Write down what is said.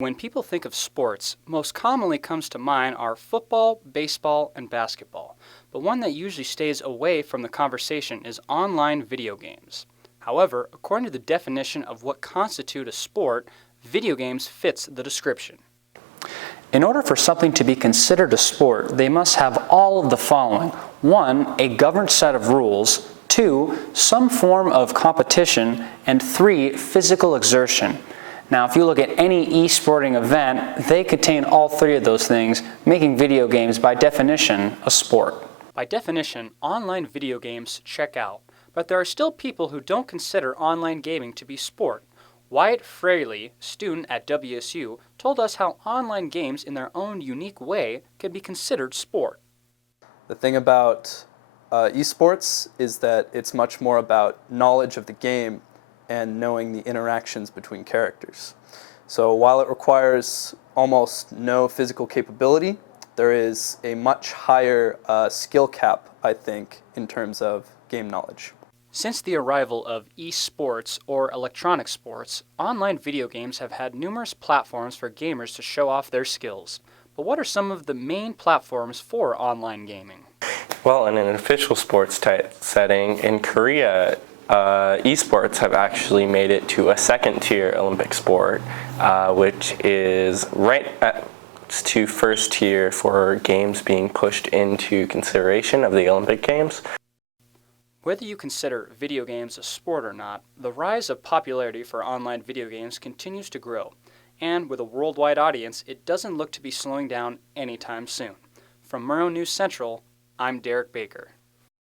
When people think of sports, most commonly comes to mind are football, baseball, and basketball. But one that usually stays away from the conversation is online video games. However, according to the definition of what constitutes a sport, video games fits the description. In order for something to be considered a sport, they must have all of the following. 1, a governed set of rules. 2, some form of competition. And 3, physical exertion. Now, if you look at any e-sporting event, they contain all 3 of those things, making video games, by definition, a sport. By definition, online video games check out. But there are still people who don't consider online gaming to be sport. Wyatt Fraley, student at WSU, told us how online games in their own unique way can be considered sport. The thing about esports is that it's much more about knowledge of the game and knowing the interactions between characters. So while it requires almost no physical capability, there is a much higher skill cap, I think, in terms of game knowledge. Since the arrival of eSports or electronic sports, online video games have had numerous platforms for gamers to show off their skills. But what are some of the main platforms for online gaming? Well, in an official sports type setting, in Korea, esports have actually made it to a second-tier Olympic sport, which is right to first tier for games being pushed into consideration of the Olympic Games. Whether you consider video games a sport or not, the rise of popularity for online video games continues to grow. And with a worldwide audience, it doesn't look to be slowing down anytime soon. From Murrow News Central, I'm Derrick Baker.